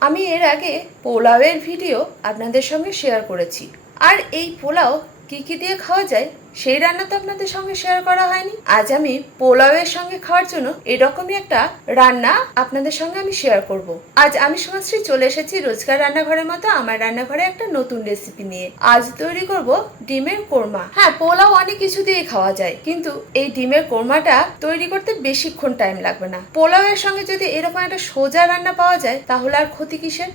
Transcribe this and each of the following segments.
আমি এর আগে পোলাওয়ের ভিডিও আপনাদের সঙ্গে শেয়ার করেছি। আর এই পোলাও কি কি দিয়ে খাওয়া যায়, সেই রান্না তো আপনাদের সঙ্গে শেয়ার করা হয়নি। আজ আমি পোলাওয়ের সঙ্গে খাওয়ার জন্য এরকমই একটা রান্না আপনাদের সঙ্গে আমি শেয়ার করব। আজ আমি সমাজশ্রী চলে এসেছি রোজকার রান্নাঘরের মতো আমার রান্নাঘরে একটা নতুন রেসিপি নিয়ে। আজ তৈরি করব ডিমের কোরমা। হ্যাঁ পোলাও অনেক কিছু দিয়ে খাওয়া যায়, কিন্তু এই ডিমের কোরমাটা তৈরি করতে বেশিক্ষণ টাইম লাগবে না। পোলাওয়ের সঙ্গে যদি এরকম একটা সোজা রান্না পাওয়া যায়, তাহলে আর ক্ষতি কিসের?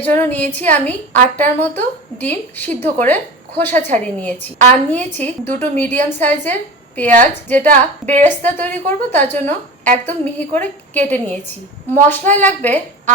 এর জন্য নিয়েছি আমি আটটার মতো ডিম সিদ্ধ করে খোসা ছাড়িয়ে নিয়েছি। আর নিয়েছি দুটো মিডিয়াম সাইজের পেঁয়াজ, যেটা বেরেস্তা তৈরি করব, তার জন্য একদম মিহি করে কেটে নিয়েছি। মশলায় লাগবে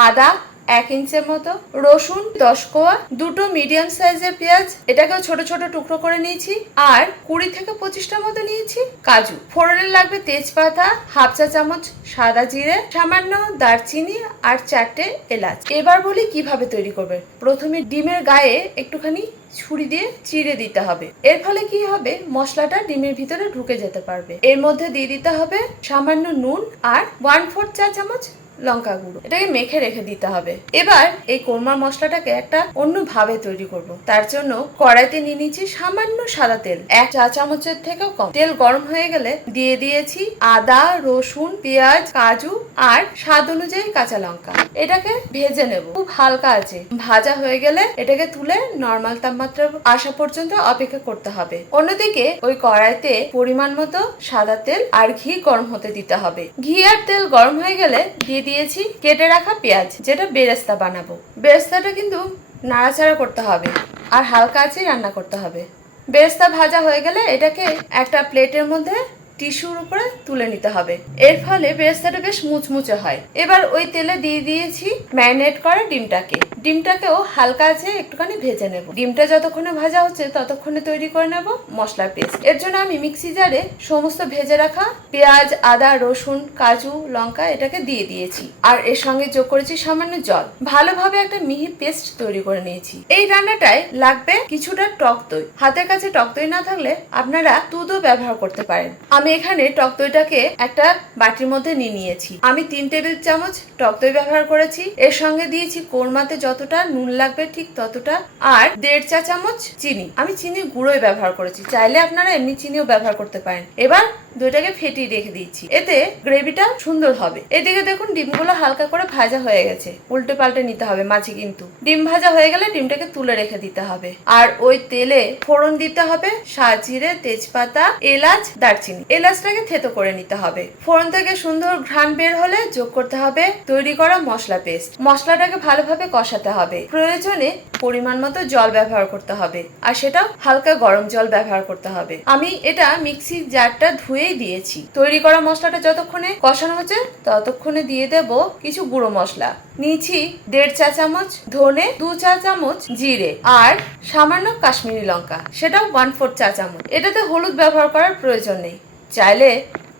আদা এক ইঞ্চের মতো, রসুন দশ কোয়া, দুটো মিডিয়াম সাইজের পেঁয়াজ, এটাকেও ছোট ছোট টুকরো করে নিয়েছি, আর কুড়ি থেকে পঁচিশটা মতো নিয়েছি কাজু। ফোড়নের লাগবে তেজপাতা, হাফ চা চামচ সাদা জিরে, সামান্য দারচিনি আর চারটে এলাচ। এবার বলি কীভাবে তৈরি করবে। প্রথমে ডিমের গায়ে একটুখানি ছুরি দিয়ে চিড়ে দিতে হবে। এর ফলে কি হবে? মশলাটা ডিমের ভিতরে ঢুকে যেতে পারবে। এর মধ্যে দিয়ে দিতে হবে সামান্য নুন আর ওয়ান ফোর চা চামচ লঙ্কা গুঁড়ো। এটাকে মেখে রেখে দিতে হবে। এবার এই কোরমা মশলাটাকে একটা অন্য ভাবে তৈরি করব। তার জন্য কড়াইতে নিয়ে নিচ্ছি সামান্য সাদা তেল। এক চা চামচের থেকেও কম। তেল গরম হয়ে গেলে দিয়ে দিয়েছি আদা, রসুন, পেঁয়াজ, কাজু আর স্বাদ অনুযায়ী কাঁচা লঙ্কা। এটাকে ভেজে নেব। খুব হালকা আছে। ভাজা হয়ে গেলে এটাকে তুলে নর্মাল তাপমাত্রা আসা পর্যন্ত অপেক্ষা করতে হবে। অন্যদিকে ওই কড়াইতে পরিমাণ মতো সাদা তেল আর ঘি গরম হতে দিতে হবে। ঘি আর তেল গরম হয়ে গেলে দিয়ে দিয়েছি, কেটে রাখা পেঁয়াজ, যেটা বেরেস্তা বানাবো। বেরেস্তাটা কিন্তু নাড়াচাড়া করতে হবে আর হালকা আছে রান্না করতে হবে। বেরেস্তা ভাজা হয়ে গেলে এটাকে একটা প্লেটের মধ্যে টিস্যুর উপরে তুলে নিতে হবে। এর ফলে বেরেস্তাটা বেশ মুচমুচে হয়। এবার ওই তেলে দিয়ে দিয়েছি ম্যারিনেট করা ডিমটাকে। ডিমটাকেও হালকা আছে, একটুখানি ভেজে নেব। ডিমটা যতক্ষণে ভাজা হচ্ছে, ততক্ষণে তৈরি করে নেব মশলার পেস্ট। এর জন্য আমি মিক্সি জারে সমস্ত ভেজে রাখা পেঁয়াজ, আদা, রসুন, কাজু, লঙ্কা এটাকে দিয়ে দিয়েছি। আর এর সঙ্গে যোগ করেছি সামান্য জল। ভালোভাবে একটা মিহি পেস্ট তৈরি করে নিয়েছি। এই রান্নাটায় লাগবে কিছুটা টক দই। হাতের কাছে টক দই না থাকলে আপনারা দুধও ব্যবহার করতে পারেন। আমি এখানে টক দইটাকে একটা বাটির মধ্যে নিয়ে নিয়েছি। আমি তিন টেবিল চামচ টক দই ব্যবহার করেছি। এর সঙ্গে দিয়েছি কোরমাতে যতটা নুন লাগবে ঠিক ততটা, আর দেড় চা চামচ চিনি। আমি চিনি গুঁড়োই ব্যবহার করেছি। চাইলে আপনারা এমনি চিনিও ব্যবহার করতে পারেন। এবার দইটাকে ফেটিয়ে রেখে দিয়েছি এতে গ্রেভিটা সুন্দর হবে। এদিকে দেখুন, ডিমগুলো হালকা করে ভাজা হয়ে গেছে। উল্টে পাল্টে নিতে হবে মাঝে কিন্তু। ডিম ভাজা হয়ে গেলে ডিমটাকে তুলে রেখে দিতে হবে। আর ওই তেলে ফোড়ন দিতে হবে সাজিরে তেজপাতা, এলাচ, দারচিনি। এলাচটাকে থেতো করে নিতে হবে। ফোড়ন থেকে সুন্দর ঘ্রাণ বের হলে যোগ করতে হবে তৈরি করা মশলা পেস্ট। মশলাটাকে ভালোভাবে কষাতে হবে। প্রয়োজনে পরিমাণ মতো জল ব্যবহার করতে হবে। আর সেটা হালকা গরম জল ব্যবহার করতে হবে। আমি এটা মিক্সি জারটা ধুয়েই দিয়েছি। তৈরি করা মশলাটা যতক্ষণে কষানো হচ্ছে, ততক্ষণে দিয়ে দেব কিছু গুঁড়ো মশলা। নিয়েছি দেড় চা চামচ ধনে, দু চা চামচ জিরে আর সামান্য কাশ্মীরি লঙ্কা। সেটাও ওয়ান ফোর চা চামচ। এটাতে হলুদ ব্যবহার করার প্রয়োজন নেই। চাইলে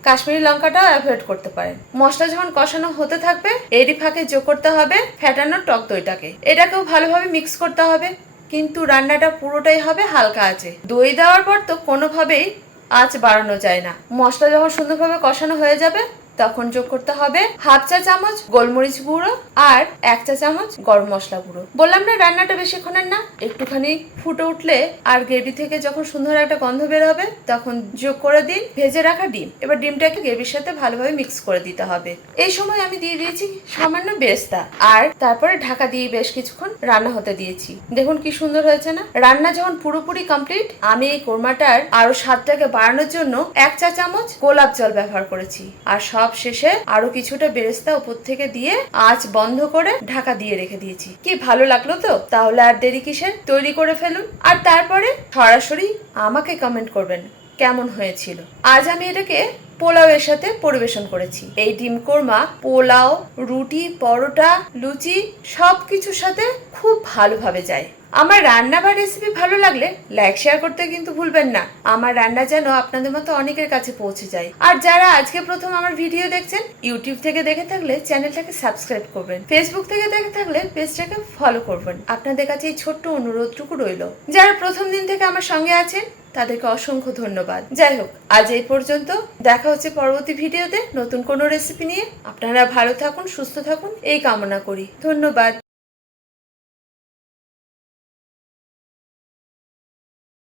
কাশ্মীরি লঙ্কাটা অ্যাভয়েড করতে পারেন। মশলা যখন কষানো হতে থাকবে, এরই ফাঁকে যোগ করতে হবে ফ্যাটানো টক দইটাকে। এটাকেও ভালোভাবে মিক্স করতে হবে। কিন্তু রান্নাটা পুরোটাই হবে হালকা আছে দই দেওয়ার পর তো কোনোভাবেই আঁচ বাড়ানো যায় না। মশলা যখন সুন্দরভাবে কষানো হয়ে যাবে তখন যোগ করতে হবে হাফ চা চামচ গোলমরিচ গুঁড়ো আর এক চা চামচ গরম মশলা গুঁড়ো। বললাম না, রান্নাটা বেশিক্ষণের না, একটুখানি ফুটে উঠলে আর গ্রেভি থেকে যখন সুন্দর একটা গন্ধ বের হবে, তখন যোগ করে দিন, ভেজে রাখা ডিম। এবার ডিমটাকে গ্রেভির সাথে ভালোভাবে মিক্স করে দিতে হবে। এই সময় আমি দিয়ে দিয়েছি সামান্য বেস্তা আর তারপরে ঢাকা দিয়ে বেশ কিছুক্ষণ রান্না হতে দিয়েছি। দেখুন কি সুন্দর হয়েছে না? রান্না যখন পুরোপুরি কমপ্লিট, আমি এই কোরমাটার আরও স্বাদটাকে বাড়ানোর জন্য এক চা চামচ গোলাপ জল ব্যবহার করেছি। আর সব শেষে আরও কিছুটা বেরেস্তা উপর থেকে দিয়ে আঁচ বন্ধ করে ঢাকা দিয়ে রেখে দিয়েছি। কি ভালো লাগল তো? তাহলে আর দেরি কিসের? তৈরি করে ফেলুন। আর তারপরে সরাসরি আমাকে কমেন্ট করবেন, কেমন হয়েছিল। আজ আমি এটাকে পোলাওয়ের সাথে পরিবেশন করেছি। এই ডিম কোরমা, পোলাও, রুটি, পরোটা, লুচি সব কিছুর সাথে খুব ভালোভাবে যায়। আমার রান্না বা রেসিপি ভালো লাগলে লাইক শেয়ার করতে কিন্তু ভুলবেন না। আমার রান্না যেন আপনাদের মতো অনেকের কাছে পৌঁছে যায়। আর যারা আজকে প্রথম আমার ভিডিও দেখছেন ইউটিউব থেকে দেখে থাকলে চ্যানেলটাকে সাবস্ক্রাইব করবেন। ফেসবুক থেকে দেখে থাকলে পেজটাকে ফলো করবেন। আপনাদের কাছে এই ছোট্ট অনুরোধটুকু রইল। যারা প্রথম দিন থেকে আমার সঙ্গে আছেন, তাদেরকে অসংখ্য ধন্যবাদ। যাই হোক, আজ এই পর্যন্ত। দেখা হচ্ছে পরবর্তী ভিডিওতে নতুন কোনো রেসিপি নিয়ে। আপনারা ভালো থাকুন, সুস্থ থাকুন, এই কামনা করি। ধন্যবাদ।